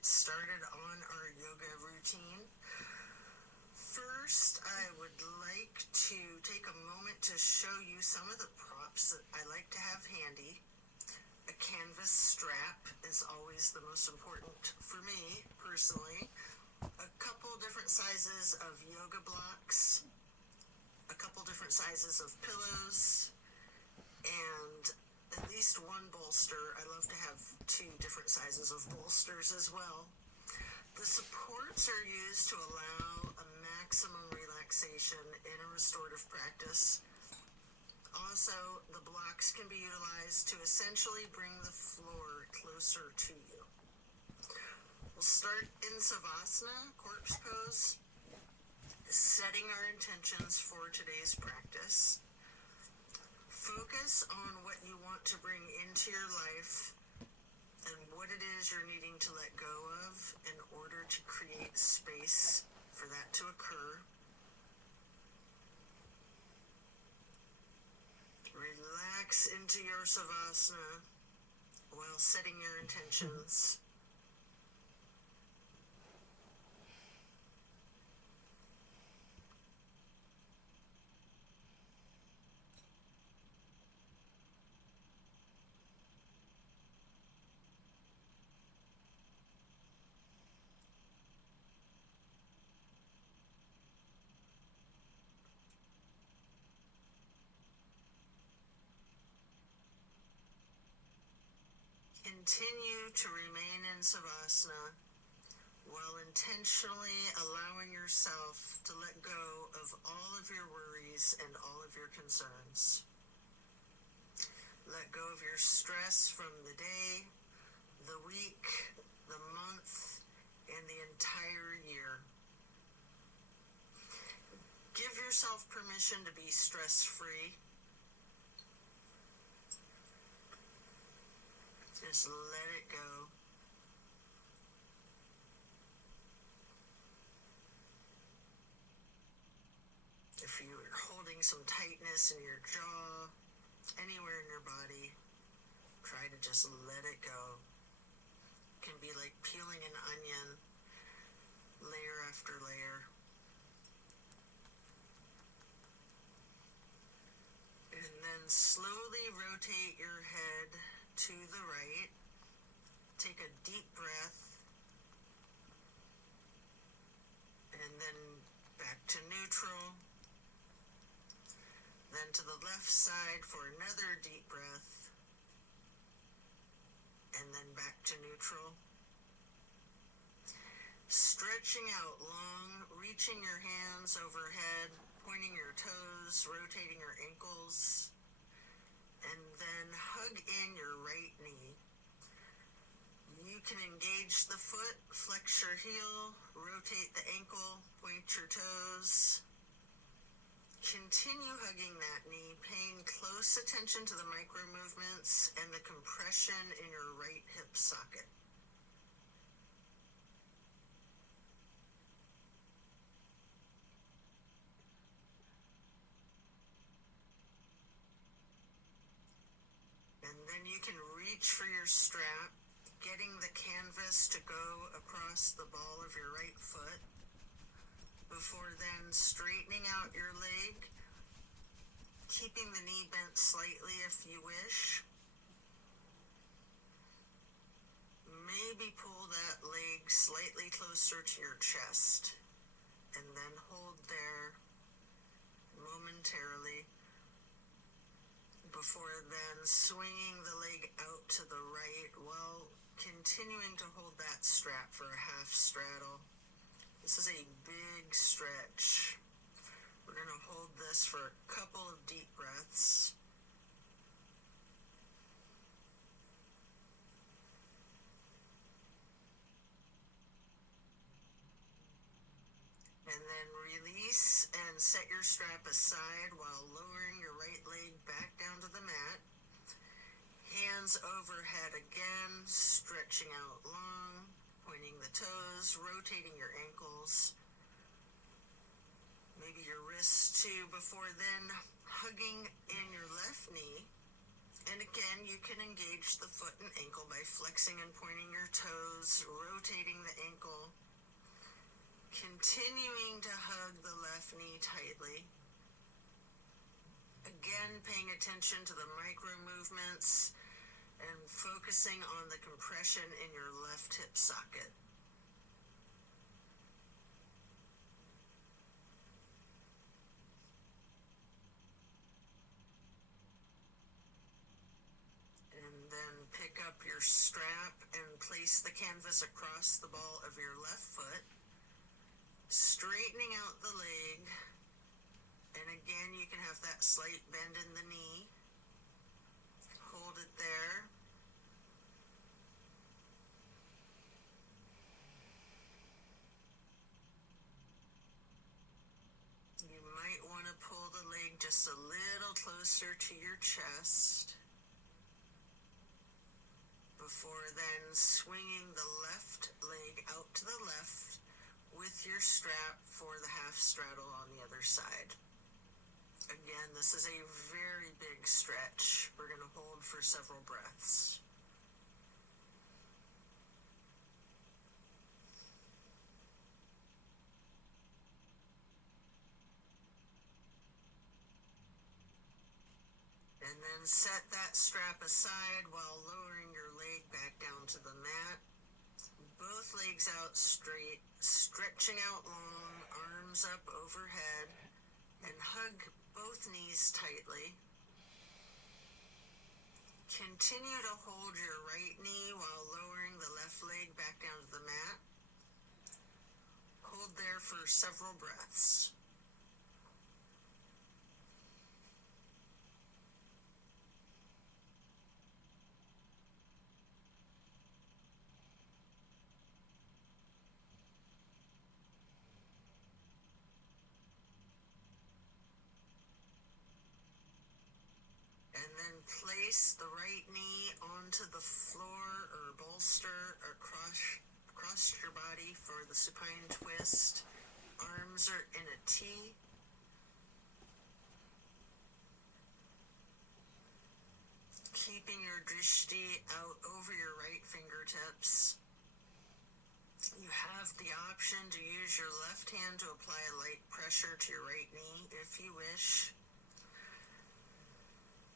get started on our yoga routine. First, I would like to take a moment to show you some of the props that I like to have handy. A canvas strap is always the most important for me personally. A couple different sizes of yoga blocks, a couple different sizes of pillows, and at least one bolster. I love to have 2 different sizes of bolsters as well. The supports are used to allow a maximum relaxation in a restorative practice. Also, the blocks can be utilized to essentially bring the floor closer to you. We'll start in Savasana, corpse pose, setting our intentions for today's practice. Focus on what you want to bring into your life and what it is you're needing to let go of in order to create space for that to occur. Relax into your Savasana while setting your intentions. Continue to remain in Savasana while intentionally allowing yourself to let go of all of your worries and all of your concerns. Let go of your stress from the day, the week, the month, and the entire year. Give yourself permission to be stress-free. Just let it go. If you're holding some tightness in your jaw, anywhere in your body, try to just let it go. It can be like peeling an onion, layer after layer. And then slowly rotate your head to the right. Take a deep breath. And then back to neutral. Then to the left side for another deep breath. And then back to neutral. Stretching out long, reaching your hands overhead, pointing your toes, rotating your ankles. And then hug in your right knee. You can engage the foot, flex your heel, rotate the ankle, point your toes. Continue hugging that knee, paying close attention to the micro movements and the compression in your right hip socket. And then you can reach for your strap, getting the canvas to go across the ball of your right foot, before then straightening out your leg, keeping the knee bent slightly if you wish. Maybe pull that leg slightly closer to your chest, and then hold there momentarily, before then swinging the leg out to the right while continuing to hold that strap for a half straddle. This is a big stretch. We're going to hold this for a couple of deep breaths. And then release and set your strap aside while lowering your right leg back down to the mat. Hands overhead again, stretching out long, pointing the toes, rotating your ankles. Maybe your wrists too, before then hugging in your left knee. And again, you can engage engage the foot and ankle by flexing and pointing your toes, rotating the ankle, continuing to hug the left knee tightly. Again, paying attention to the micro movements and focusing on the compression in your left hip socket. And then pick up your strap and place the canvas across the ball of your left foot, straightening out the leg. And again, you can have that slight bend in the knee. Hold it there. You might want to pull the leg just a little closer to your chest before then swinging the left leg out to the left with your strap for the half straddle on the other side. Again, this is a very big stretch. We're going to hold for several breaths. And then set that strap aside while lowering your leg back down to the mat. Both legs out straight, stretching out long, arms up overhead, and hug both knees tightly. Continue to hold your right knee while lowering the left leg back down to the mat. Hold there for several breaths. And then place the right knee onto the floor or bolster across your body for the supine twist. Arms are in a T. Keeping your drishti out over your right fingertips. You have the option to use your left hand to apply a light pressure to your right knee if you wish.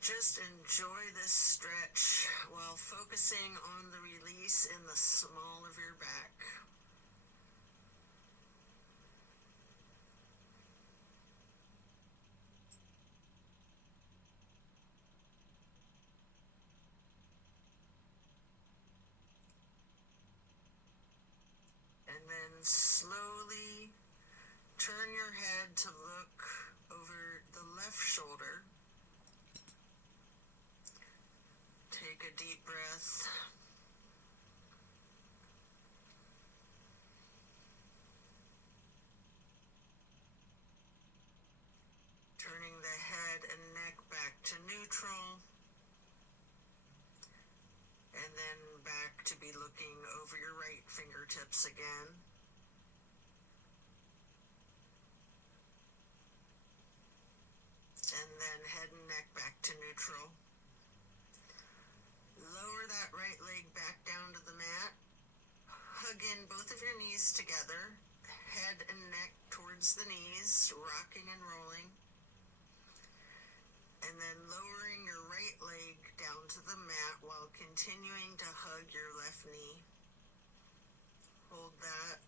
Just enjoy this stretch while focusing on the release in the small of your back. And then slowly turn your head to look over the left shoulder. Take a deep breath. Turning the head and neck back to neutral. And then back to be looking over your right fingertips again. And then head and neck back to neutral. Lower that right leg back down to the mat. Hug in both of your knees together. Head and neck towards the knees, rocking and rolling. And then lowering your right leg down to the mat while continuing to hug your left knee. Hold that.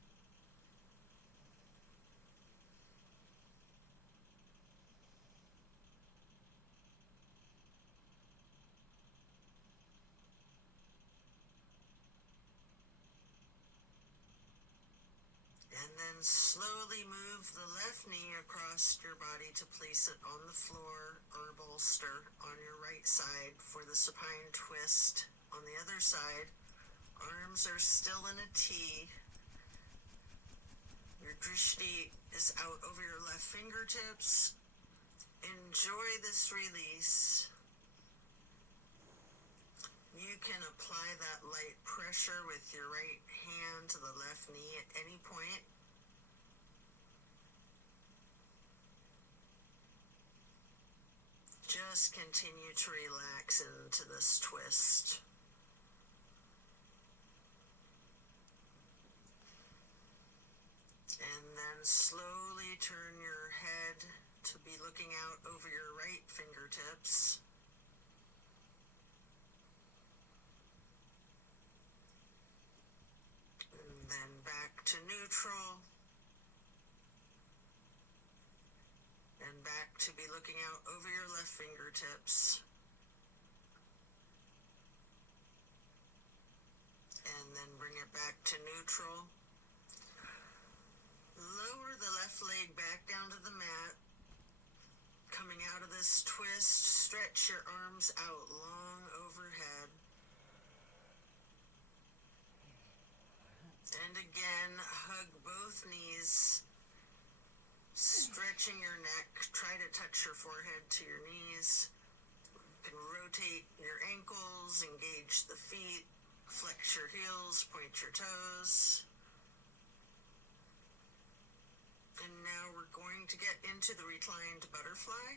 And then slowly move the left knee across your body to place it on the floor or bolster on your right side for the supine twist. On the other side, arms are still in a T. Your drishti is out over your left fingertips. Enjoy this release. You can apply that light pressure with your right hand to the left knee at any point. Just continue to relax into this twist. slowly turn your head to be looking out over your right fingertips. And then back to neutral. And back to be looking out over your left fingertips. And then bring it back to neutral. Lower the left leg back down to the mat. Coming out of this twist, stretch your arms out long overhead. And again, hug both knees, stretching your neck. Try to touch your forehead to your knees. You can rotate your ankles, engage the feet, flex your heels, point your toes. And now we're going to get into the reclined butterfly.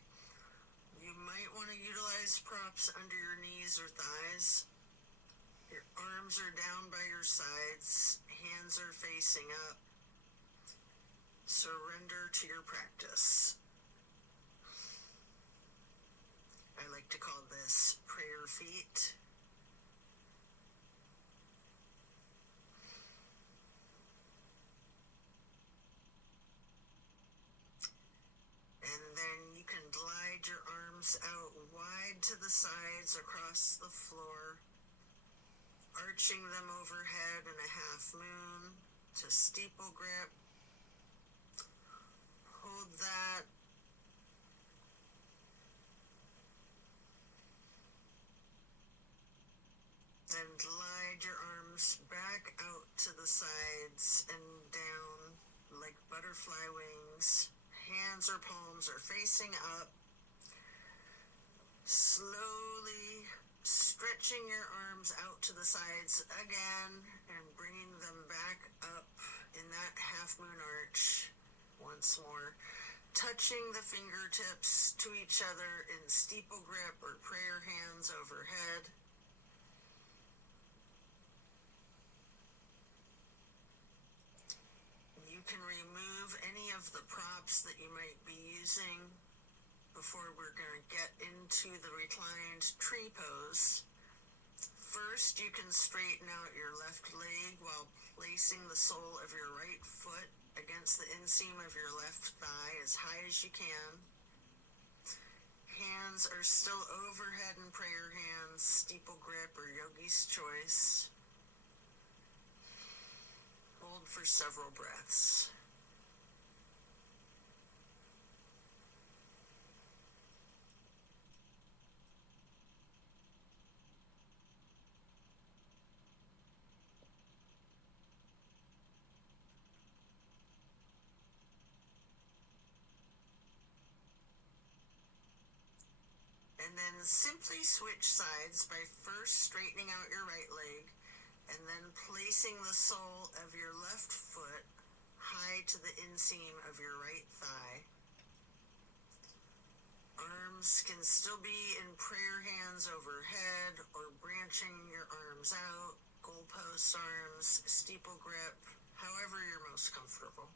You might want to utilize props under your knees or thighs. Your arms are down by your sides, hands are facing up. Surrender to your practice. I like to call this prayer feet. And then you can glide your arms out wide to the sides across the floor, arching them overhead in a half moon to steeple grip. Hold that. Then glide your arms back out to the sides and down like butterfly wings. Hands or palms are facing up. Slowly stretching your arms out to the sides again and bringing them back up in that half moon arch once more. Touching the fingertips to each other in steeple grip or prayer hands overhead. You can remove any of the props that you might be using before we're going to get into the reclined tree pose. First, you can straighten out your left leg while placing the sole of your right foot against the inseam of your left thigh as high as you can. Hands are still overhead in prayer hands, steeple grip or yogi's choice. Hold for several breaths. And then simply switch sides by first straightening out your right leg and then placing the sole of your left foot high to the inseam of your right thigh. Arms can still be in prayer hands overhead or branching your arms out, goalpost arms, steeple grip, however you're most comfortable.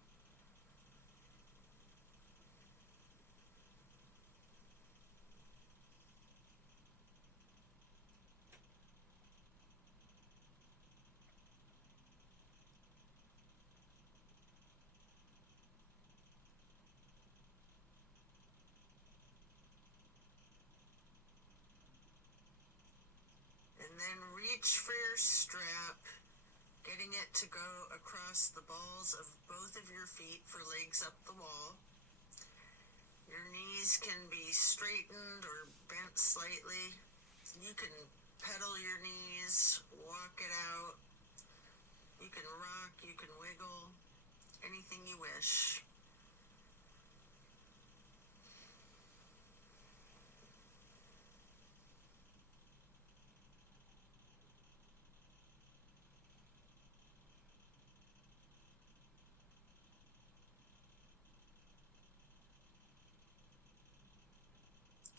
And then reach for your strap, getting it to go across the balls of both of your feet for legs up the wall. Your knees can be straightened or bent slightly. You can pedal your knees, walk it out. You can rock, you can wiggle, anything you wish.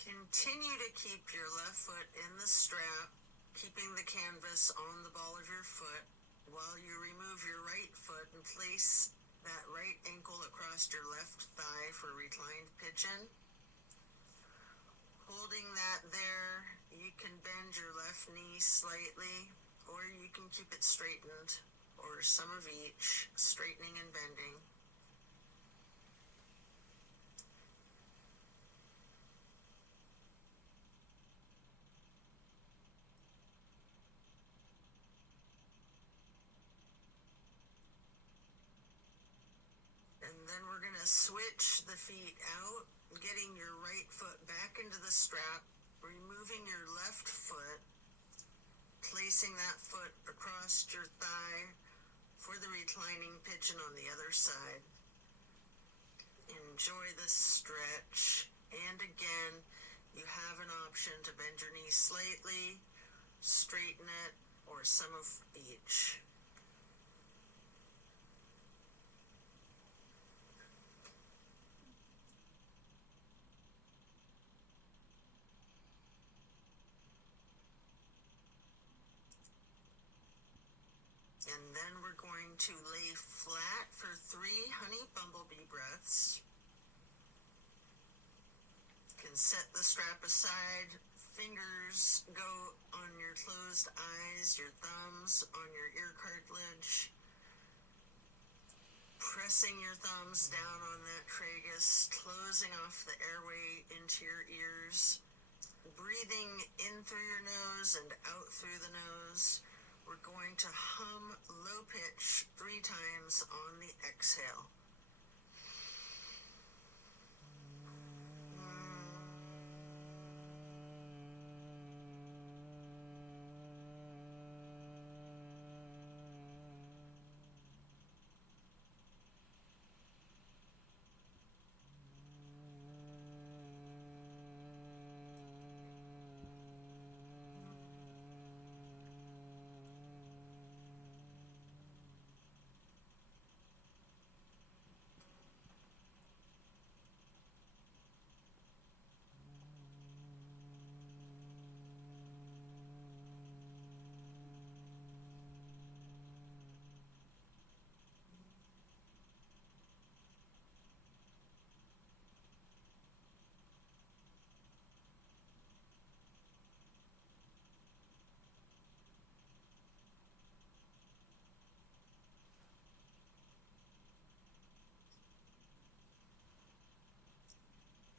Continue to keep your left foot in the strap, keeping the canvas on the ball of your foot while you remove your right foot and place that right ankle across your left thigh for reclined pigeon. Holding that there, you can bend your left knee slightly, or you can keep it straightened, or some of each, straightening and bending. And then we're going to switch the feet out, getting your right foot back into the strap, removing your left foot, placing that foot across your thigh for the reclining pigeon on the other side. Enjoy the stretch. And again, you have an option to bend your knee slightly, straighten it, or some of each. And then we're going to lay flat for 3 honey bumblebee breaths. You can set the strap aside, fingers go on your closed eyes, your thumbs on your ear cartilage, pressing your thumbs down on that tragus, closing off the airway into your ears, breathing in through your nose and out through the nose. We're going to hum low pitch 3 times on the exhale.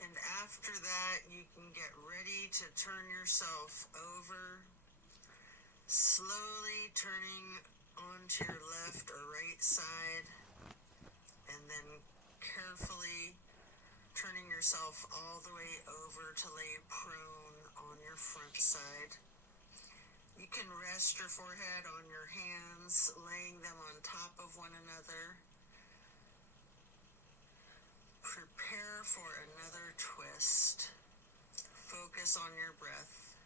And after that, you can get ready to turn yourself over, slowly turning onto your left or right side, and then carefully turning yourself all the way over to lay prone on your front side. You can rest your forehead on your hands, laying them on top of one another. Prepare for another twist. Focus on your breath.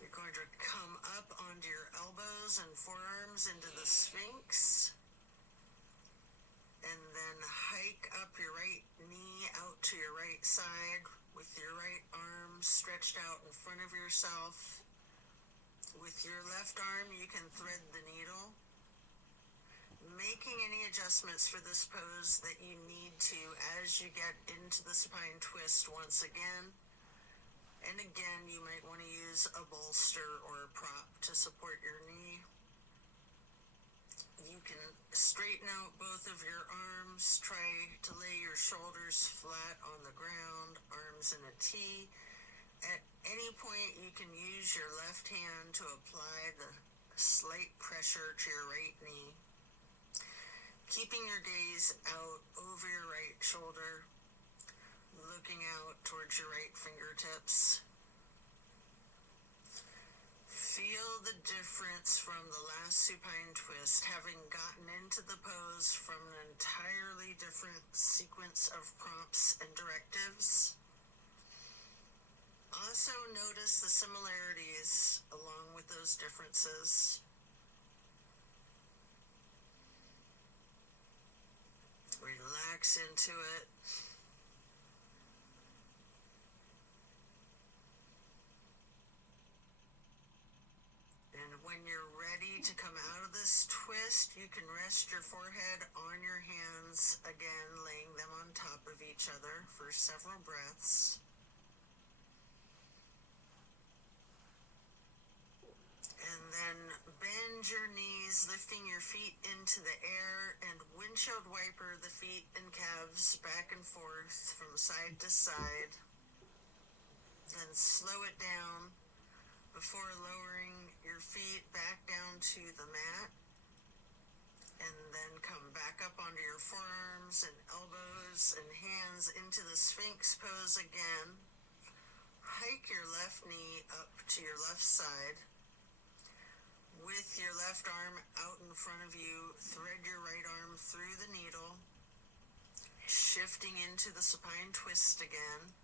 You're going to come up onto your elbows and forearms into the Sphinx. And then hike up your right knee out to your right side with your right arm stretched out in front of yourself. With your left arm, you can thread the needle, making any adjustments for this pose that you need to as you get into the supine twist once again. And again, you might want to use a bolster or a prop to support your knee. You can straighten out both of your arms, try to lay your shoulders flat on the ground, arms in a T. At any point, you can use your left hand to apply the slight pressure to your right knee. Keeping your gaze out over your right shoulder, looking out towards your right fingertips. Feel the difference from the last supine twist, having gotten into the pose from an entirely different sequence of prompts and directives. Also notice the similarities along with those differences. Relax into it. And when you're ready to come out of this this twist, you can rest your forehead on your hands, again laying them on top of each other for several breaths. And then bend your knees, lifting your feet into the air, and windshield wiper the feet and calves back and forth from side to side. Then slow it down before lowering your feet back down to the mat. And then come back up onto your forearms and elbows and hands into the Sphinx pose again. Hike your left knee up to your left side. With your left arm out in front of you, thread your right arm through the needle, shifting into the supine twist again.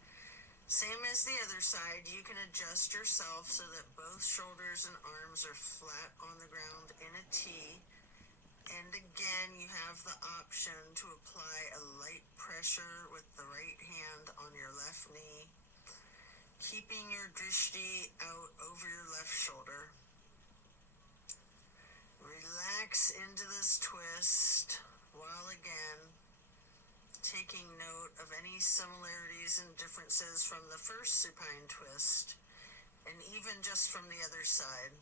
Same as the other side, you can adjust yourself so that both shoulders and arms are flat on the ground in a T. And again, you have the option to apply a light pressure with the right hand on your left knee, keeping your drishti out over your left shoulder. Relax into this twist while again taking note of any similarities and differences from the first supine twist, and even just from the other side.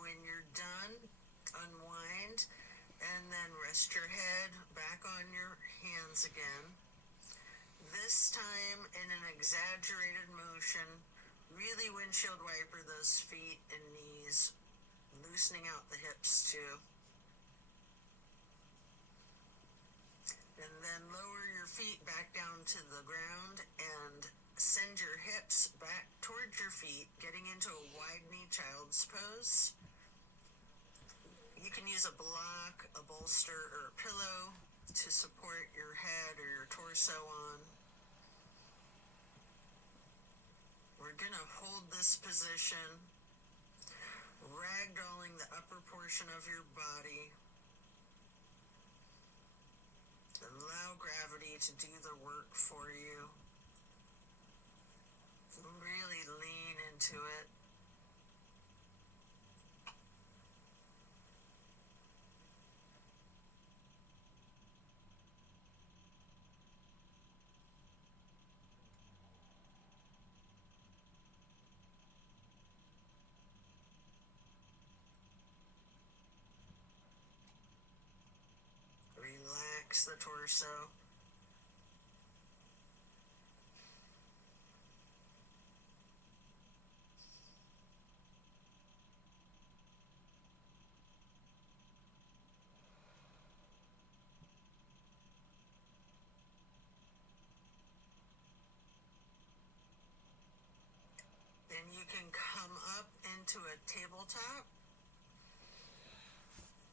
When you're done, unwind, and then rest your head back on your hands again. This time in an exaggerated motion, really windshield wiper those feet and knees, loosening out the hips too. And then lower your feet back down to the ground and send your hips back towards your feet, getting into a wide knee child's pose. You can use a block, a bolster, or a pillow to support your head or your torso on. We're going to hold this position, ragdolling the upper portion of your body. Allow gravity to do the work for you. Really lean into it. Relax the torso. Then you can come up into a tabletop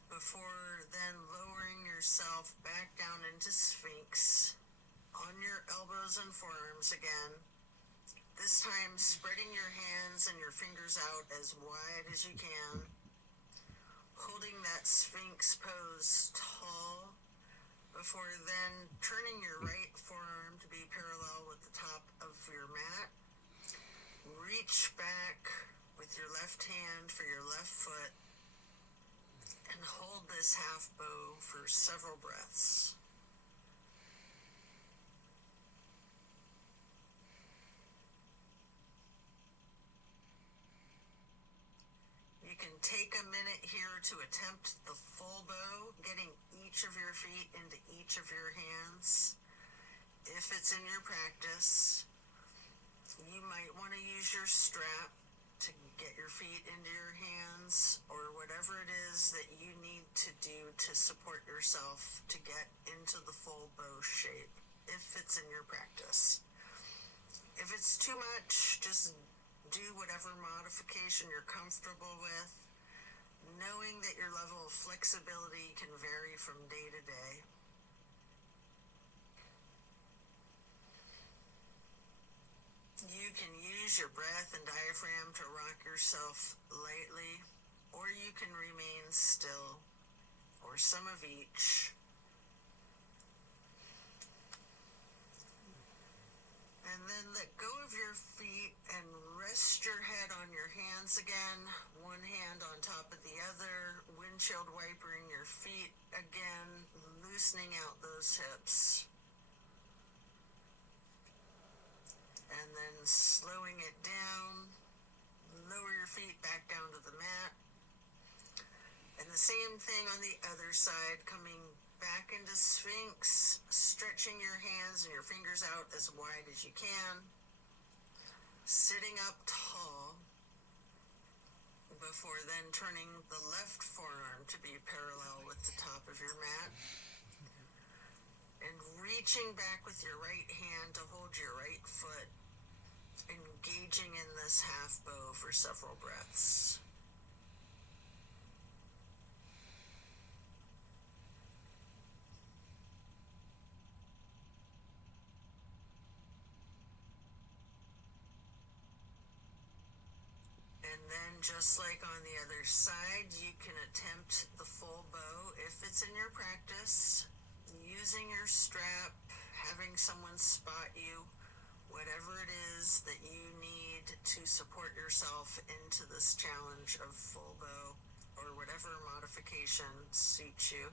before then lowering yourself back down into Sphinx on your elbows and forearms again. This time spreading your hands and your fingers out as wide as you can, holding that Sphinx pose tall before then turning your right forearm to be parallel with the top of your mat. Reach back with your left hand for your left foot and hold this half bow for several breaths. You can take a minute here to attempt the full bow, getting each of your feet into each of your hands. If it's in your practice, you might want to use your strap to get your feet into your hands, or whatever it is that you need to do to support yourself to get into the full bow shape, if it's in your practice. If it's too much, just do whatever modification you're comfortable with, knowing that your level of flexibility can vary from day to day. You can use use your breath and diaphragm to rock yourself lightly, or you can remain still, or some of each. And then let go of your feet and rest your head on your hands again, one hand on top of the other, windshield wipering your feet again, loosening out those hips. And then slowing it down, lower your feet back down to the mat. And the same thing on the other side, coming back into Sphinx, stretching your hands and your fingers out as wide as you can. Sitting up tall, before then turning the left forearm to be parallel with the top of your mat. And reaching back with your right hand to hold your right foot, engaging in this half bow for several breaths. And then just like on the other side, you can attempt the full bow if it's in your practice, using your strap, having someone spot you, whatever it is that you need to support yourself into this challenge of full bow, or whatever modification suits you.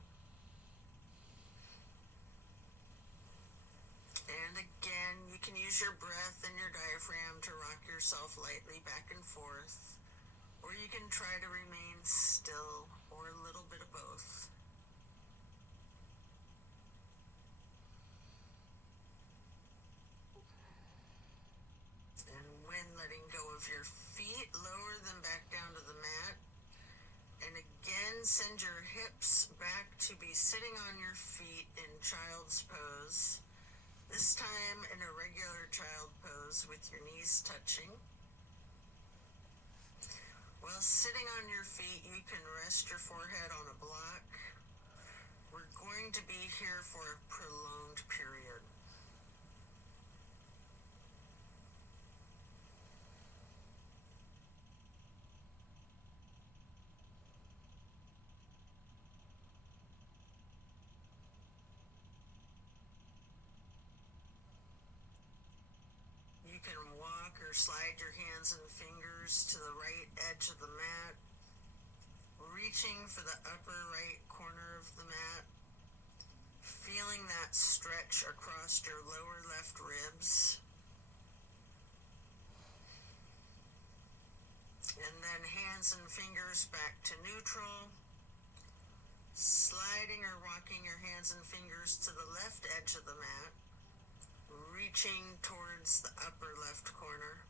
And again, you can use your breath and your diaphragm to rock yourself lightly back and forth, or you can try to remain still, or a little bit of both. And when letting go of your feet, lower them back down to the mat, and again send your hips back to be sitting on your feet in child's pose. This time in a regular child pose with your knees touching. While sitting on your feet, you can rest your forehead on a block. We're going to be here for a prolonged period. You can walk or slide your hands and fingers to the right edge of the mat, reaching for the upper right corner of the mat, feeling that stretch across your lower left ribs. And then hands and fingers back to neutral, sliding or rocking your hands and fingers to the left edge of the mat, reaching towards the upper left corner,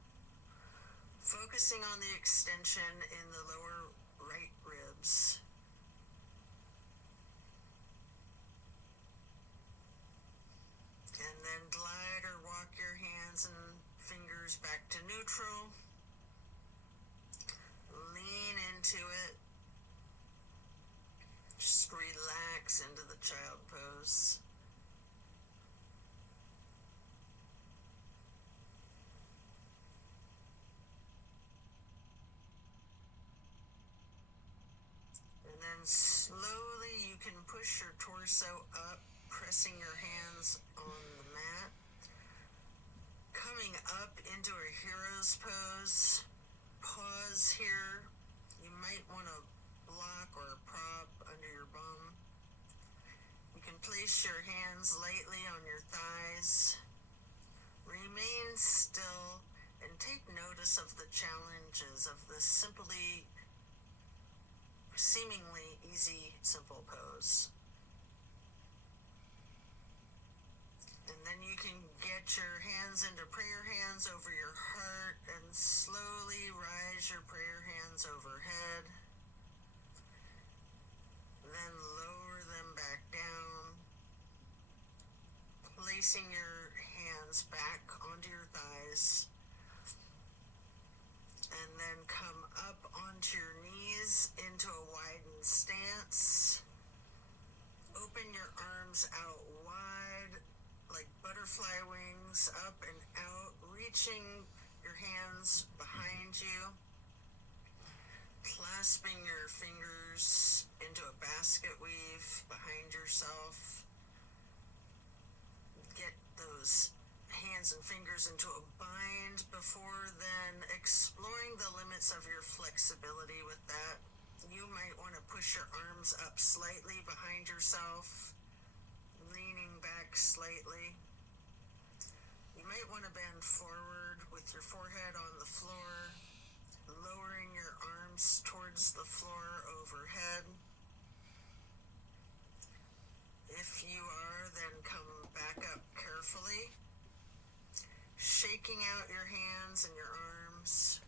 focusing on the extension in the lower right ribs. And then glide or walk your hands and fingers back to neutral. Lean into it. Just relax into the child pose. And then slowly you can push your torso up, pressing your hands on the mat. Coming up into a hero's pose. Pause here. You might want a block or a prop under your bum. You can place your hands lightly on your thighs. Remain still and take notice of the challenges of this seemingly easy, simple pose. And then you can get your hands into prayer hands over your heart and slowly rise your prayer hands overhead. Then lower them back down, placing your hands back onto your thighs. And then come up onto your knees into a widened stance. Open your arms out wide like butterfly wings, up and out, reaching your hands behind you, clasping your fingers into a basket weave behind yourself. Get those hands and fingers into a bind before then exploring the limits of your flexibility with that. You might want to push your arms up slightly behind yourself, leaning back slightly. You might want to bend forward with your forehead on the floor, lowering your arms towards the floor overhead. If you are, then come back up carefully, shaking out your hands and your arms.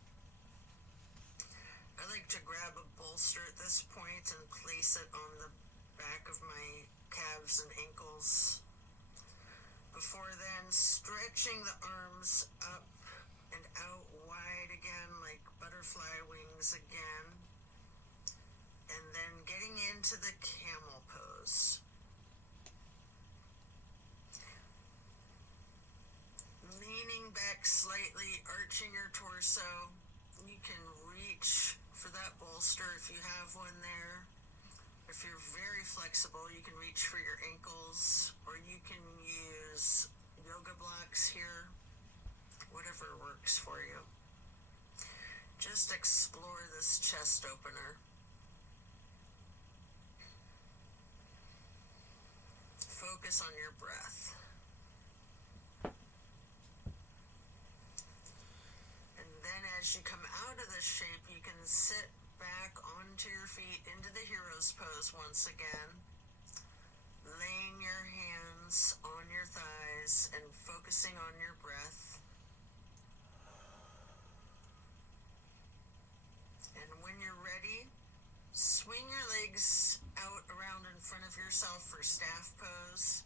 I like to grab a bolster at this point and place it on the back of my calves and ankles. Before then, stretching the arms up and out wide again like butterfly wings again. And then getting into the camel pose. Leaning back slightly, arching your torso. You can reach for that bolster if you have one there. If you're very flexible, you can reach for your ankles, or you can use yoga blocks here, whatever works for you. Just explore this chest opener. Focus on your breath. And then as you come out of this shape, you can sit back onto your feet into the hero's pose once again, laying your hands on your thighs and focusing on your breath. And when you're ready, swing your legs out around in front of yourself for staff pose.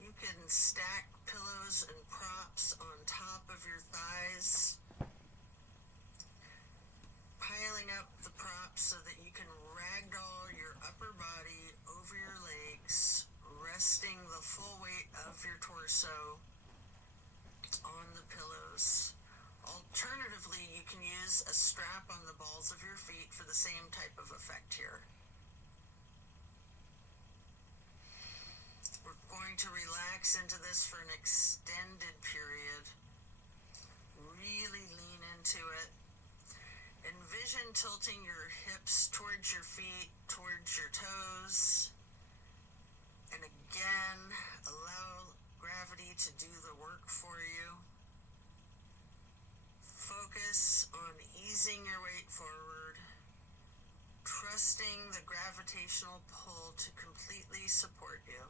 You can stack pillows and props on top of your thighs, piling up the props so that you can ragdoll your upper body over your legs, resting the full weight of your torso on the pillows. Alternatively, you can use a strap on the balls of your feet for the same type of effect here. We're going to relax into this for an extended period. Really lean into it. Envision tilting your hips towards your feet, towards your toes. And again, allow gravity to do the work for you. Focus on easing your weight forward, trusting the gravitational pull to completely support you.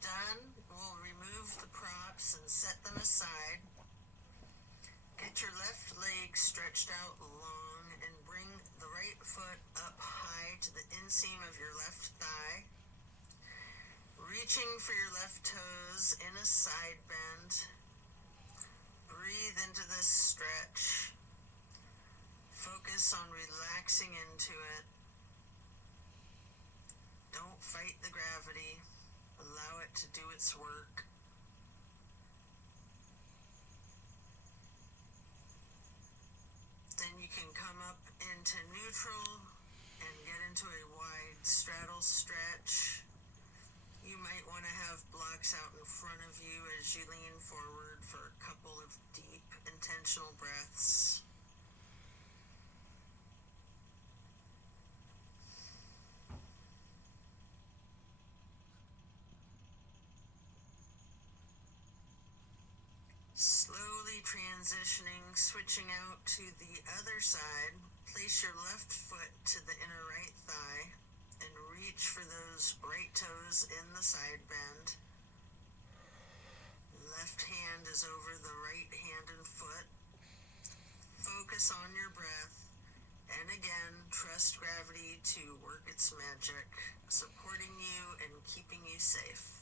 Done, we'll remove the props and set them aside. Get your left leg stretched out long and bring the right foot up high to the inseam of your left thigh. Reaching for your left toes in a side bend. Breathe into this stretch. Focus on relaxing into it. Don't fight the gravity. Allow it to do its work. Then you can come up into neutral and get into a wide straddle stretch. You might want to have blocks out in front of you as you lean forward for a couple of deep, intentional breaths. Transitioning, switching out to the other side, place your left foot to the inner right thigh and reach for those right toes in the side bend. Left hand is over the right hand and foot. Focus on your breath, and again, trust gravity to work its magic, supporting you and keeping you safe.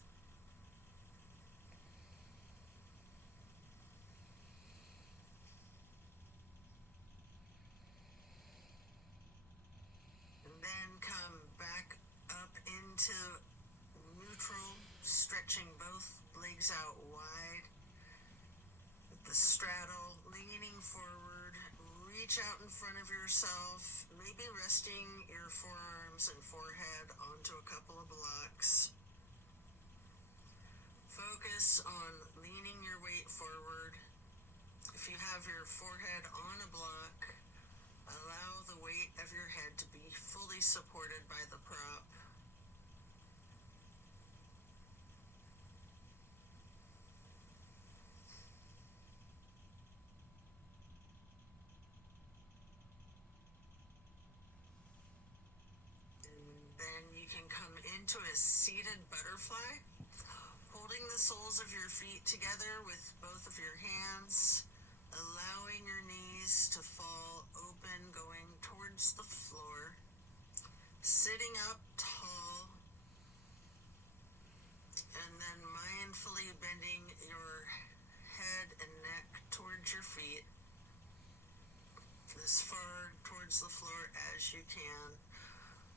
Then come back up into neutral, stretching both legs out wide. With the straddle, leaning forward, reach out in front of yourself, maybe resting your forearms and forehead onto a couple of blocks. Focus on leaning your weight forward. If you have your forehead on a block, allow the weight of your head to be fully supported by the prop. And then you can come into a seated butterfly, holding the soles of your feet together with both of your hands, allowing your knees to fall open, going towards the floor, sitting up tall, and then mindfully bending your head and neck towards your feet, as far towards the floor as you can,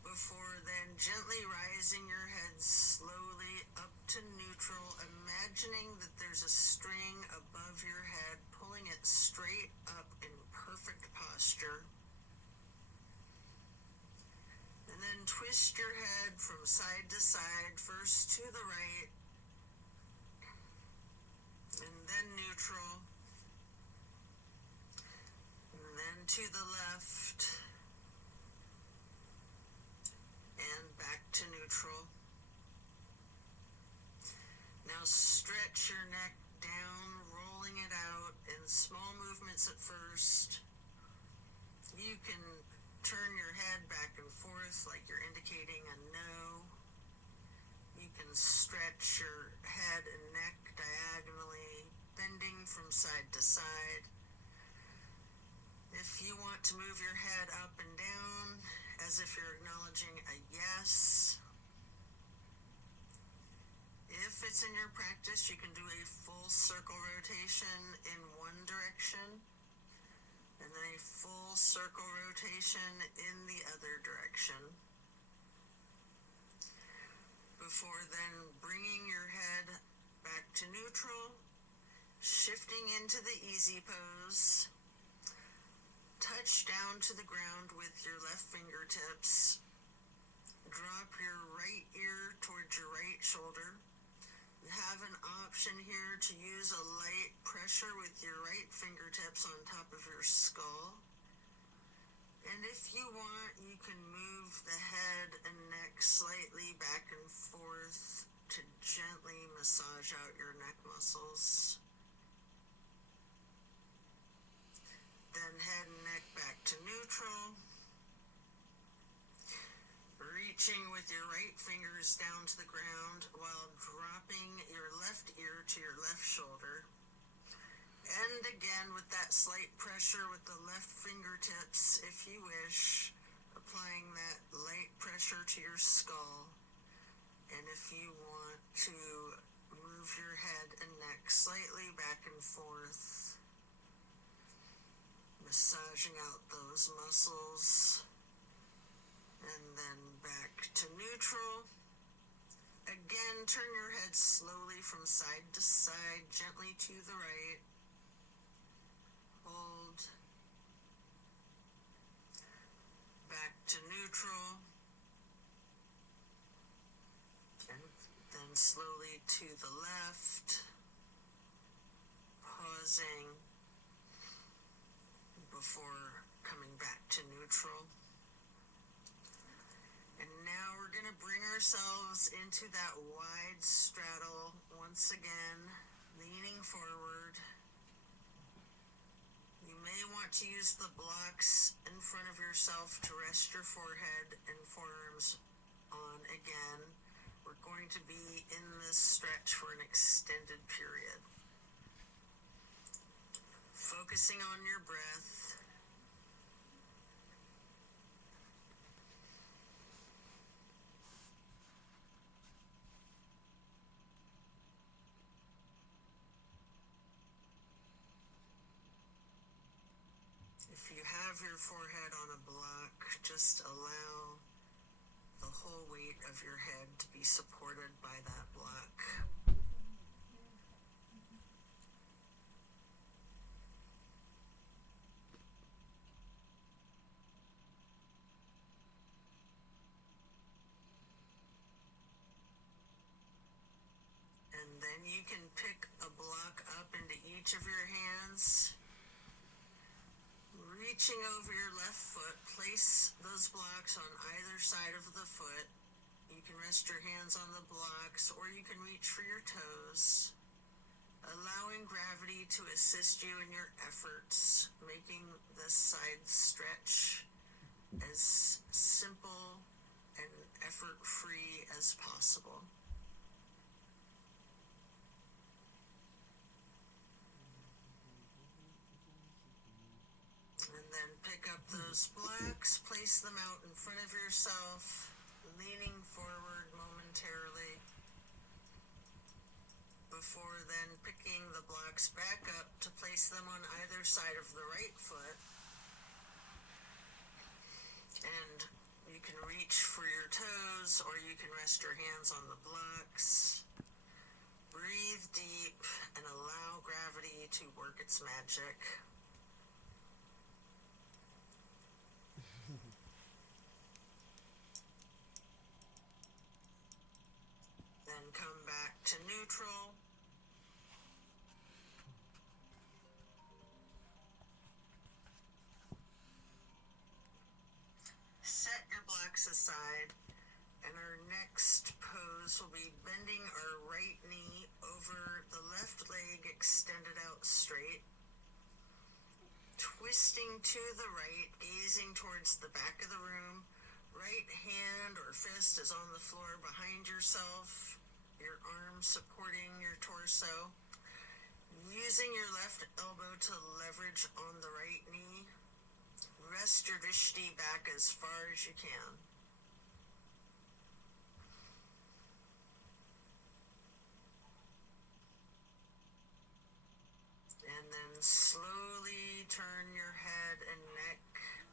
before then gently rising your head slowly up to neutral, imagining that there's a string above your head, pulling it straight up in perfect posture. And then twist your head from side to side, first to the right, and then neutral, and then to the left, and back to neutral. Now stretch your neck down, rolling it out in small movements at first. You can turn your head back and forth like you're indicating a no. You can stretch your head and neck diagonally, bending from side to side. If you want to move your head up and down as if you're acknowledging a yes. If it's in your practice, you can do a full circle rotation in one direction, and then a full circle rotation in the other direction. Before then bringing your head back to neutral, shifting into the easy pose, touch down to the ground with your left fingertips, drop your right ear towards your right shoulder. You have an option here to use a light pressure with your right fingertips on top of your skull. And if you want, you can move the head and neck slightly back and forth to gently massage out your neck muscles. Then head and neck back to neutral. Reaching with your right fingers down to the ground while dropping your left ear to your left shoulder. And again with that slight pressure with the left fingertips, if you wish, applying that light pressure to your skull. And if you want to move your head and neck slightly back and forth, massaging out those muscles, and then back to neutral. Again, turn your head slowly from side to side, gently to the right. Hold. Back to neutral. And then slowly to the left. Pausing before coming back to neutral. And now we're going to bring ourselves into that wide straddle once again, leaning forward. may want to use the blocks in front of yourself to rest your forehead and forearms on again. We're going to be in this stretch for an extended period. Focusing on your breath. If you have your forehead on a block, just allow the whole weight of your head to be supported by that block. And then you can pick a block up into each of your hands. Reaching over your left foot, place those blocks on either side of the foot. You can rest your hands on the blocks, or you can reach for your toes, allowing gravity to assist you in your efforts, making this side stretch as simple and effort-free as possible. And then pick up those blocks, place them out in front of yourself, leaning forward momentarily, before then picking the blocks back up to place them on either side of the right foot. And you can reach for your toes, or you can rest your hands on the blocks. Breathe deep and allow gravity to work its magic. Then come back to neutral. Set your blocks aside, and our next pose will be bending our right knee over the left leg extended out straight, twisting to the right, gazing towards the back of the room. Right hand or fist is on the floor behind yourself, your arm supporting your torso. Using your left elbow to leverage on the right knee. Rest your drishti back as far as you can. And then slowly turn your head and neck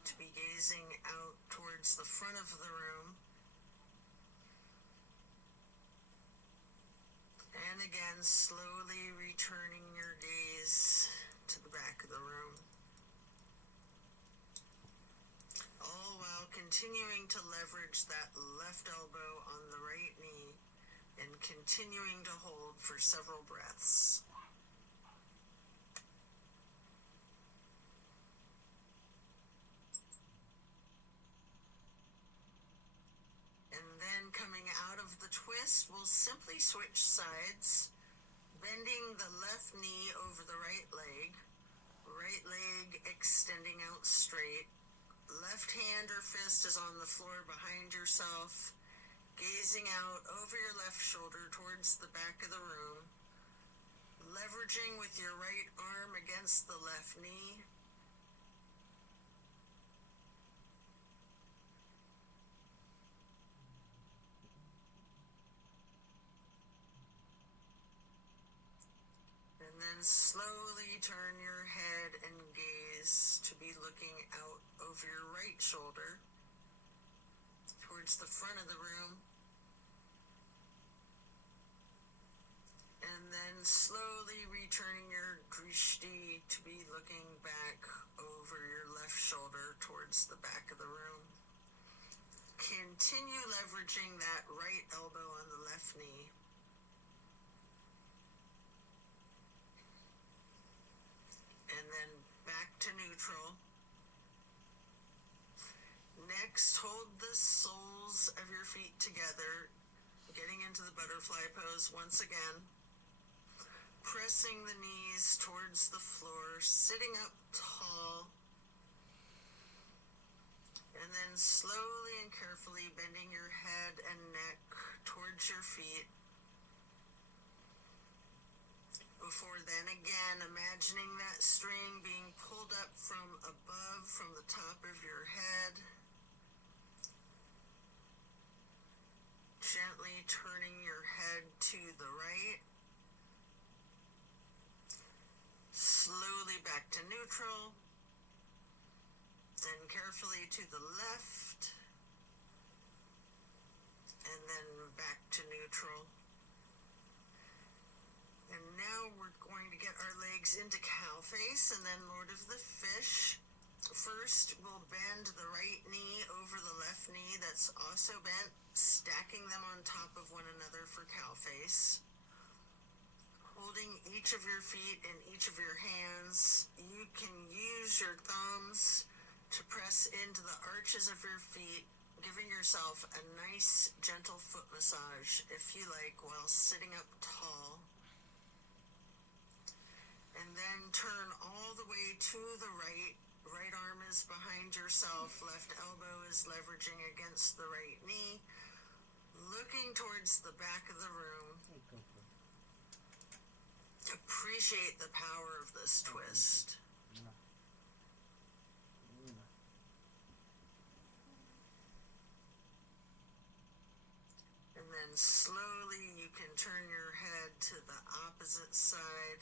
to be gazing out towards the front of the room. And again, slowly returning your gaze to the back of the room. All while continuing to leverage that left elbow on the right knee and continuing to hold for several breaths. And then coming out of the twist, we'll simply switch sides, bending the left knee over the right leg extending out straight. Left hand or fist is on the floor behind yourself, gazing out over your left shoulder towards the back of the room, leveraging with your right arm against the left knee. And then slowly turn your head and gaze to be looking out over your right shoulder towards the front of the room. And then slowly returning your drishti to be looking back over your left shoulder towards the back of the room. Continue leveraging that right elbow on the left knee. And then back to neutral. Next, hold the soles of your feet together, getting into the butterfly pose once again. Pressing the knees towards the floor, sitting up tall, And then slowly and carefully bending your head and neck towards your feet. Before then, again, imagining that string being pulled up from above, from the top of your head. Gently turning your head to the right. Slowly back to neutral. Then carefully to the left. And then back to neutral. And now we're going to get our legs into cow face and then Lord of the Fish. First, we'll bend the right knee over the left knee that's also bent, stacking them on top of one another for cow face. Holding each of your feet in each of your hands, you can use your thumbs to press into the arches of your feet, giving yourself a nice, gentle foot massage, if you like, while sitting up tall. And then turn all the way to the right. Right arm is behind yourself, left elbow is leveraging against the right knee, looking towards the back of the room. Appreciate the power of this twist. And then slowly you can turn your head to the opposite side,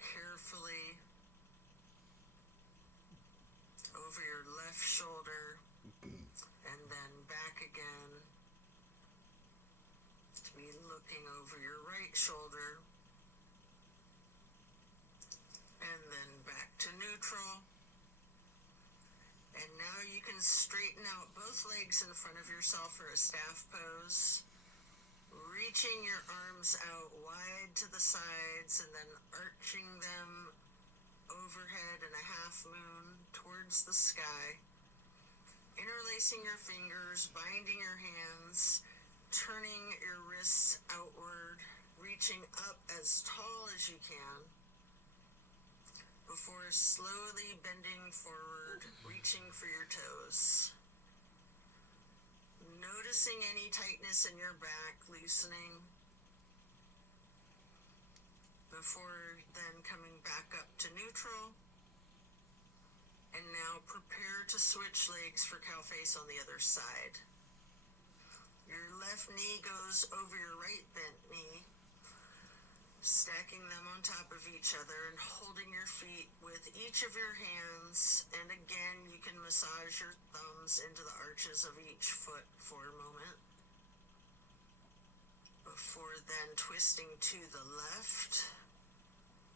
carefully, over your left shoulder, and then back again, to be looking over your right shoulder, and then back to neutral. And now you can straighten out both legs in front of yourself for a staff pose, reaching your arms out wide to the sides and then arching them overhead in a half moon towards the sky, interlacing your fingers, binding your hands, turning your wrists outward, reaching up as tall as you can, before slowly bending forward, reaching for your toes. Noticing any tightness in your back, loosening, before then coming back up to neutral. And now prepare to switch legs for cow face on the other side. Your left knee goes over your right bent knee, stacking them on top of each other and holding your feet with each of your hands. And again, you can massage your thumbs into the arches of each foot for a moment. Before then twisting to the left.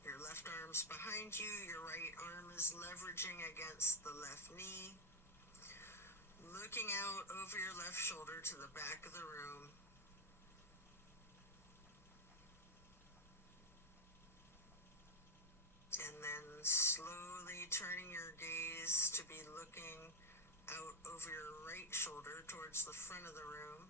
Your left arm's behind you, your right arm is leveraging against the left knee. Looking out over your left shoulder to the back of the room. And then slowly turning your gaze to be looking out over your right shoulder towards the front of the room.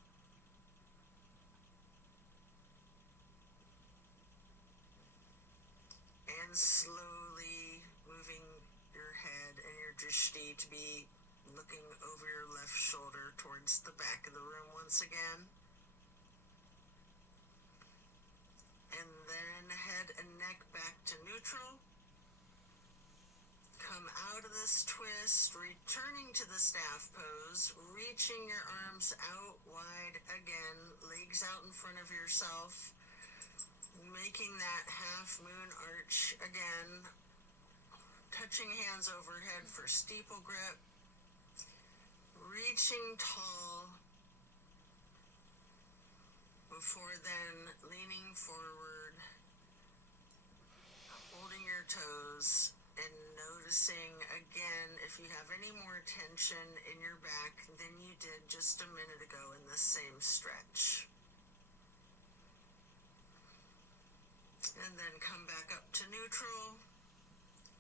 And slowly moving your head and your drishti to be looking over your left shoulder towards the back of the room once again. And then head and neck back to neutral. Come out of this twist, returning to the staff pose, reaching your arms out wide again, legs out in front of yourself, making that half moon arch again, touching hands overhead for steeple grip, reaching tall, before then leaning forward, holding your toes, and noticing again if you have any more tension in your back than you did just a minute ago in the same stretch. And then come back up to neutral,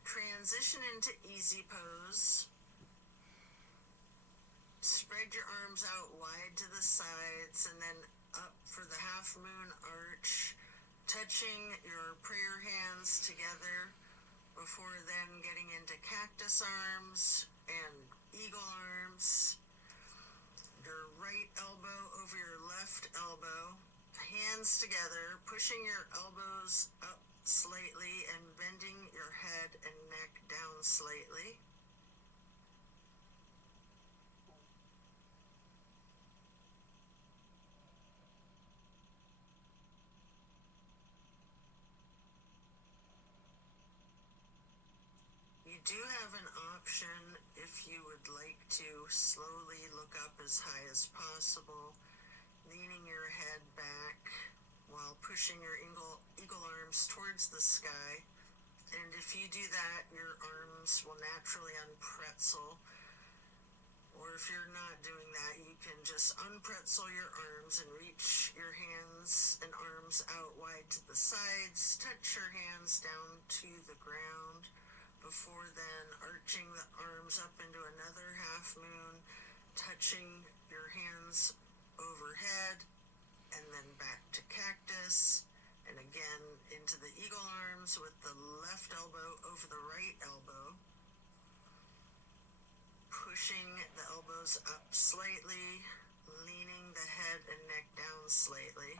transition into easy pose, spread your arms out wide to the sides and then up for the half moon arch, touching your prayer hands together, before then getting into cactus arms, and eagle arms. Your right elbow over your left elbow, hands together, pushing your elbows up slightly and bending your head and neck down slightly. You do have an option if you would like to slowly look up as high as possible, leaning your head back while pushing your eagle arms towards the sky. And if you do that, your arms will naturally unpretzel. Or if you're not doing that, you can just unpretzel your arms and reach your hands and arms out wide to the sides. Touch your hands down to the ground before then arching the arms up into another half moon, touching your hands overhead, and then back to cactus, and again into the eagle arms with the left elbow over the right elbow, pushing the elbows up slightly, leaning the head and neck down slightly.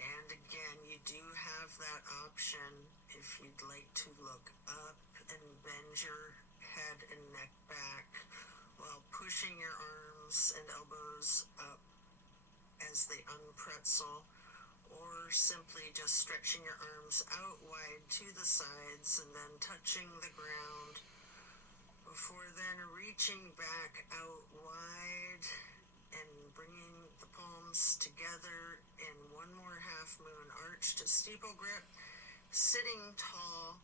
And again, you do have that option if you'd like to look up and bend your head and neck back while pushing your arms and elbows up as they unpretzel, or simply just stretching your arms out wide to the sides and then touching the ground before then reaching back out wide and bringing the palms together in one more half moon arch to steeple grip, sitting tall.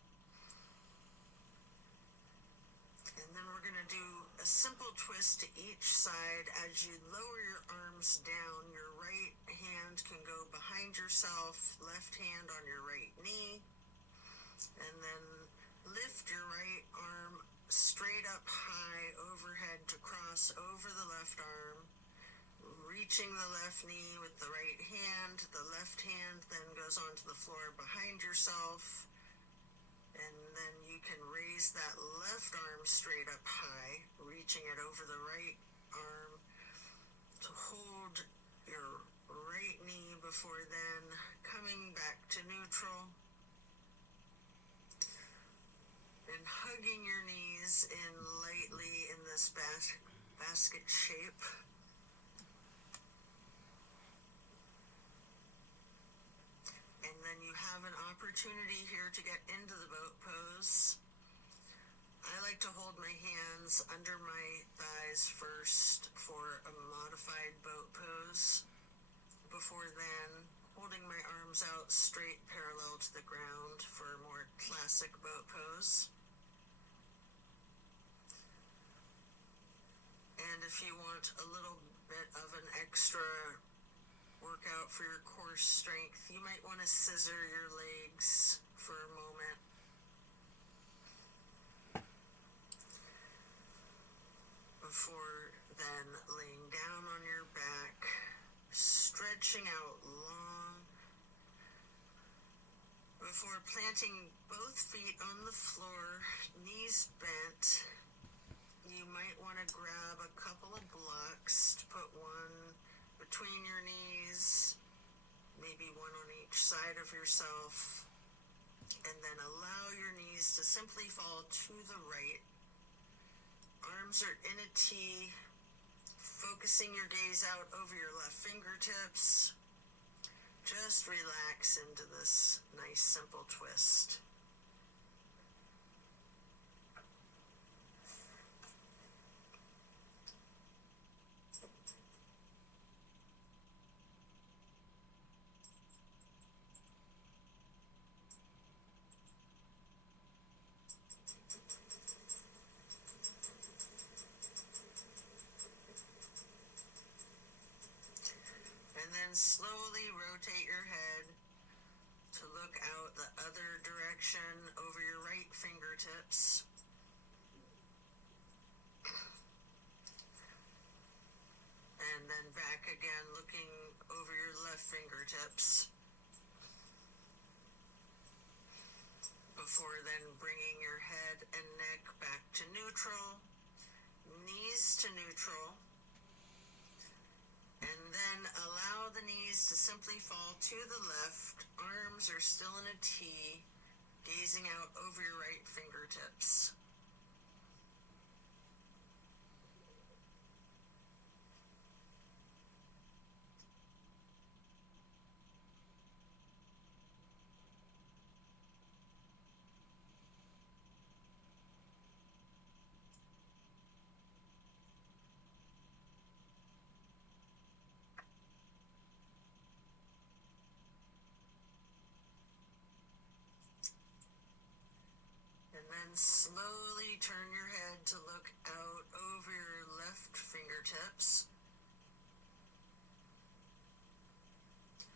And then we're going to do a simple twist to each side. As you lower your arms down, your right hand can go behind yourself, left hand on your right knee, and then lift your right arm straight up high overhead to cross over the left arm, reaching the left knee with the right hand. The left hand then goes onto the floor behind yourself, and then you can raise that left arm straight up high, reaching it over the right arm to hold your right knee before then coming back to neutral and hugging your knees in lightly in this basket shape. And then you have an opportunity here to get into the boat pose. I like to hold my hands under my thighs first for a modified boat pose, before then holding my arms out straight parallel to the ground for a more classic boat pose. And if you want a little bit of an extra workout for your core strength, you might want to scissor your legs for a moment. Before then laying down on your back, stretching out long, before planting both feet on the floor, knees bent. You might want to grab a couple of blocks to put one between your knees, maybe one on each side of yourself, and then allow your knees to simply fall to the right. Arms are in a T, focusing your gaze out over your left fingertips. Just relax into this nice simple twist. Slowly rotate your head to look out the other direction over your right fingertips. And then back again, looking over your Then bringing your head and neck back to neutral, knees to neutral, and then allow the knees to simply fall to the left. Arms are still in a T, gazing out over your right fingertips. And then slowly turn your head to look out over your left fingertips.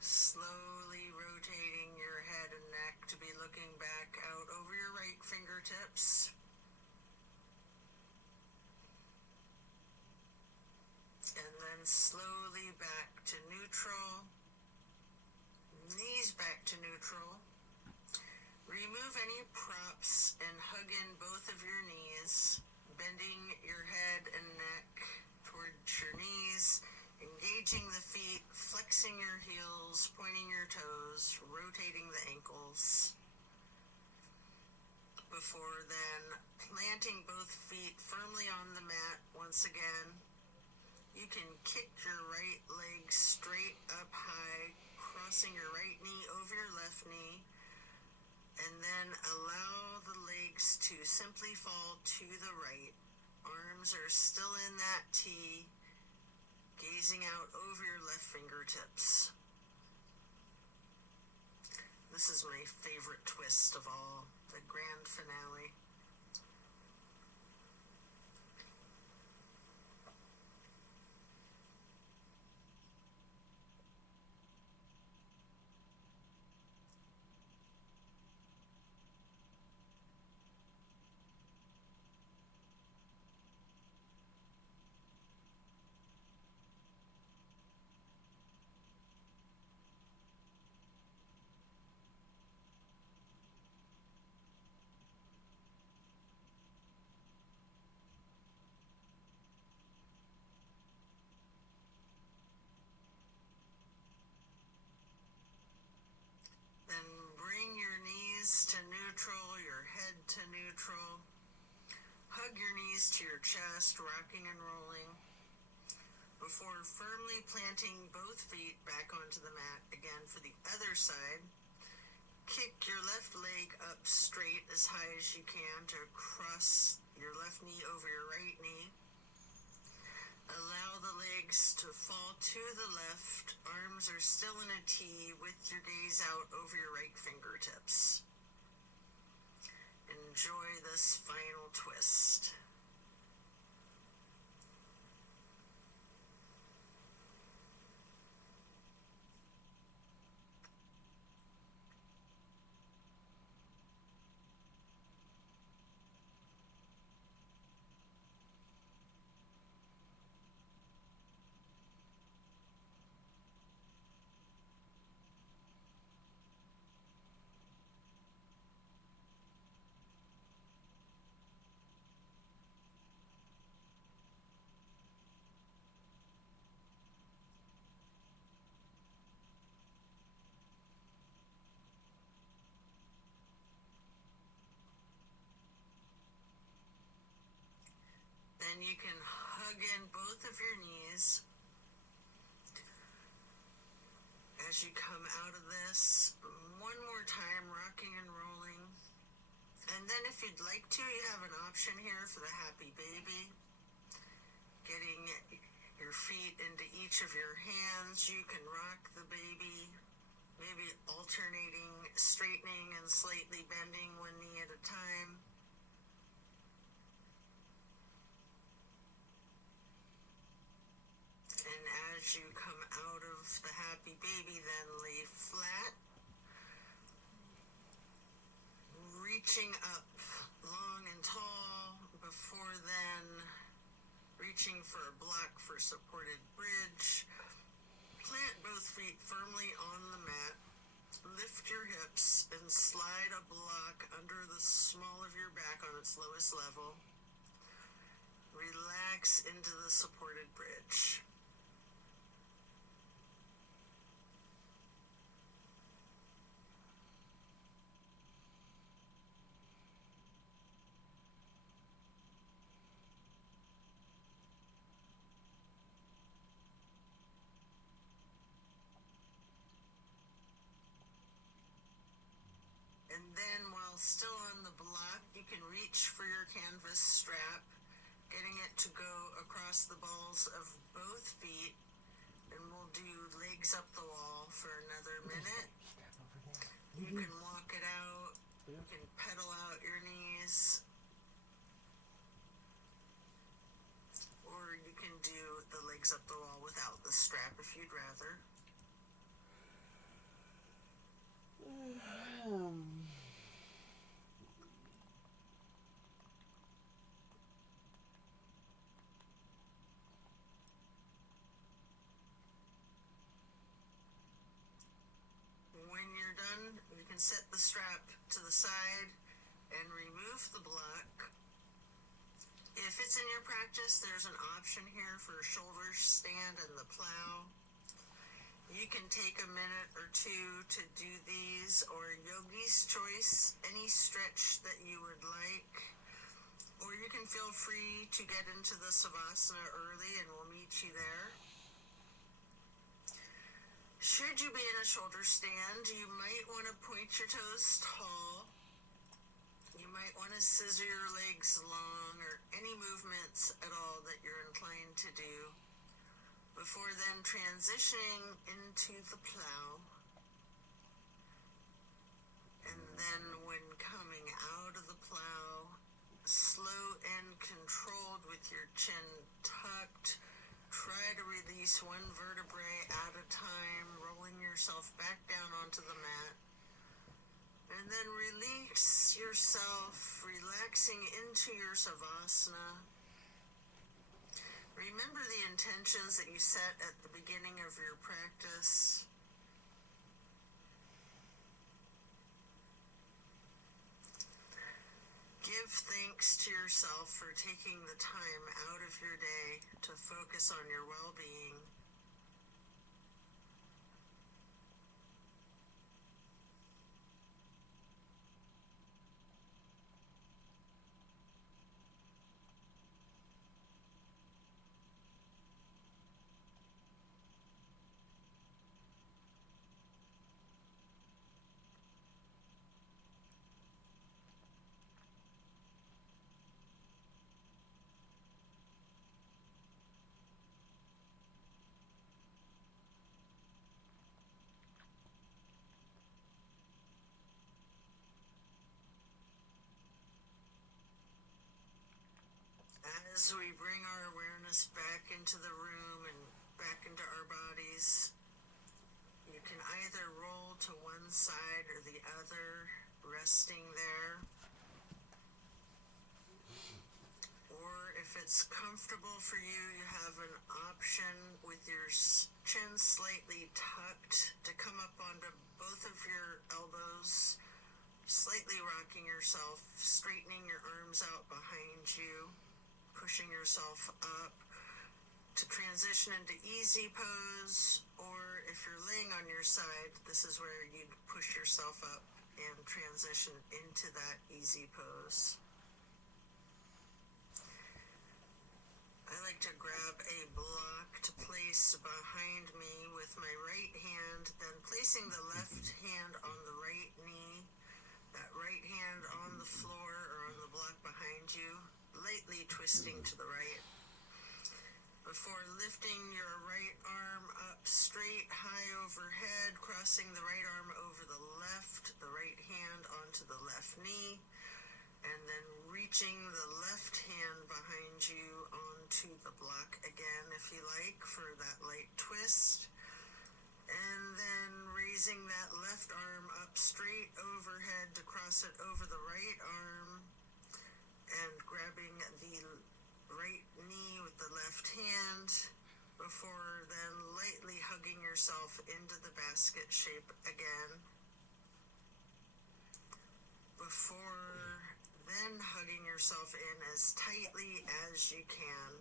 Slowly rotating your head and neck to be looking back out over your right fingertips. And then slowly back to neutral. Knees back to neutral. Remove any props and hug in both of your knees, bending your head and neck towards your knees, engaging the feet, flexing your heels, pointing your toes, rotating the ankles. Before then, planting both feet firmly on the mat once again. You can kick your right leg straight up high, crossing your right knee over your left knee, and then allow the legs to simply fall to the right. Arms are still in that T, gazing out over your left fingertips. This is my favorite twist of all, the grand finale. Then bring your knees to neutral, your head to neutral. Hug your knees to your chest, rocking and rolling. Before firmly planting both feet back onto the mat again for the other side. Kick your left leg up straight as high as you can to cross your left knee over your right knee. Allow the legs to fall to the left. Arms are still in a T with your gaze out over your right fingertips. Enjoy this final twist. Then you can hug in both of your knees as you come out of this. One more time, rocking and rolling. And then if you'd like to, you have an option here for the happy baby. Getting your feet into each of your hands. You can rock the baby, maybe alternating, straightening and slightly bending one knee at a time. And as you come out of the happy baby, then lay flat, reaching up long and tall, before then reaching for a block for supported bridge. Plant both feet firmly on the mat, lift your hips and slide a block under the small of your back on its lowest level. Relax into the supported bridge. And then while still on the block, you can reach for your canvas strap, getting it to go across the balls of both feet, and we'll do legs up the wall for another minute. You can walk it out, you can pedal out your knees, or you can do the legs up the wall without the strap if you'd rather. When you're done, you can set the strap to the side and remove the block. If it's in your practice, there's an option here for shoulder stand and the plow. You can take a minute or two to do these, or yogi's choice, any stretch that you would like. Or you can feel free to get into the Savasana early and we'll meet you there. Should you be in a shoulder stand, you might want to point your toes tall. You might want to scissor your legs long, or any movements at all that you're inclined to do, before then transitioning into the plow. And then when coming out of the plow, slow and controlled with your chin tucked, try to release one vertebrae at a time, rolling yourself back down onto the mat. And then release yourself, relaxing into your Savasana. Remember the intentions that you set at the beginning of your practice. Give thanks to yourself for taking the time out of your day to focus on your well-being. As we bring our awareness back into the room and back into our bodies, you can either roll to one side or the other, resting there. Or if it's comfortable for you, you have an option with your chin slightly tucked to come up onto both of your elbows, slightly rocking yourself, straightening your arms out behind you, pushing yourself up to transition into easy pose. Or if you're laying on your side, this is where you'd push yourself up and transition into that easy pose. I like to grab a block to place behind me with my right hand, then placing the left hand on the right knee, that right hand on the floor or on the block behind you, lightly twisting to the right, before lifting your right arm up straight, high overhead, crossing the right arm over the right hand onto the left knee, and then reaching the left hand behind you onto the block again, if you like, for that light twist. And then raising that left arm up straight overhead to cross it over the right arm, and grabbing the right knee with the left hand, before then lightly hugging yourself into the basket shape again. as tightly as you can,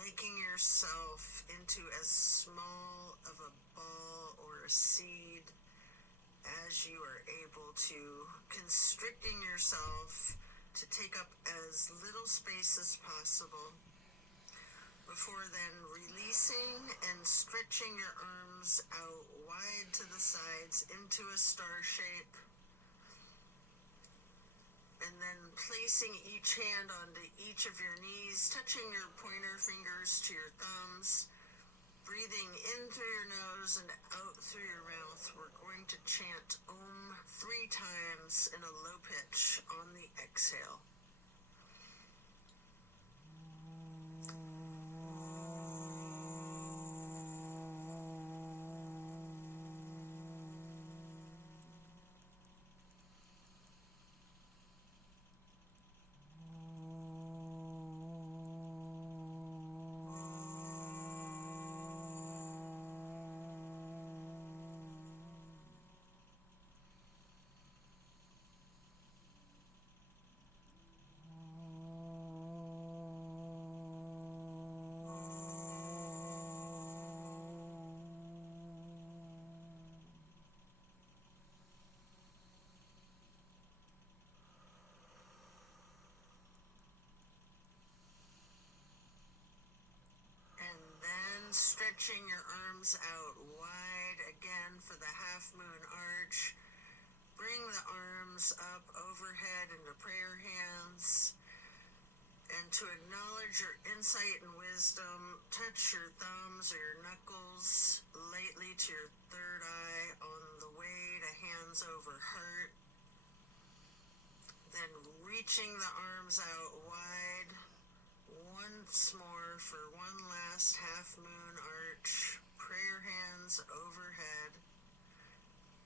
making yourself into as small of a ball or a seed as you are able to, constricting yourself to take up as little space as possible, before then releasing and stretching your arms out wide to the sides into a star shape, and then placing each hand onto each of your knees, touching your pointer fingers to your thumbs, breathing in through your nose and out through your mouth. We're going to chant Om 3 times in a low pitch on the exhale. Stretching your arms out wide again for the half moon arch. Bring the arms up overhead into prayer hands. And to acknowledge your insight and wisdom, touch your thumbs or your knuckles lightly to your third eye on the way to hands over heart. Then reaching the arms out wide once more for one last half moon arch, prayer hands overhead,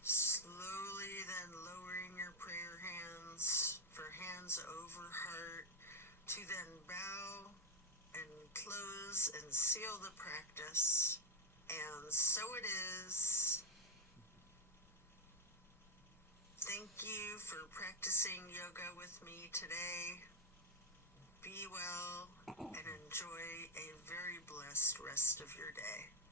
slowly then lowering your prayer hands for hands over heart, to then bow and close and seal the practice. And so it is. Thank you for practicing yoga with me today. Be well and enjoy a very blessed rest of your day.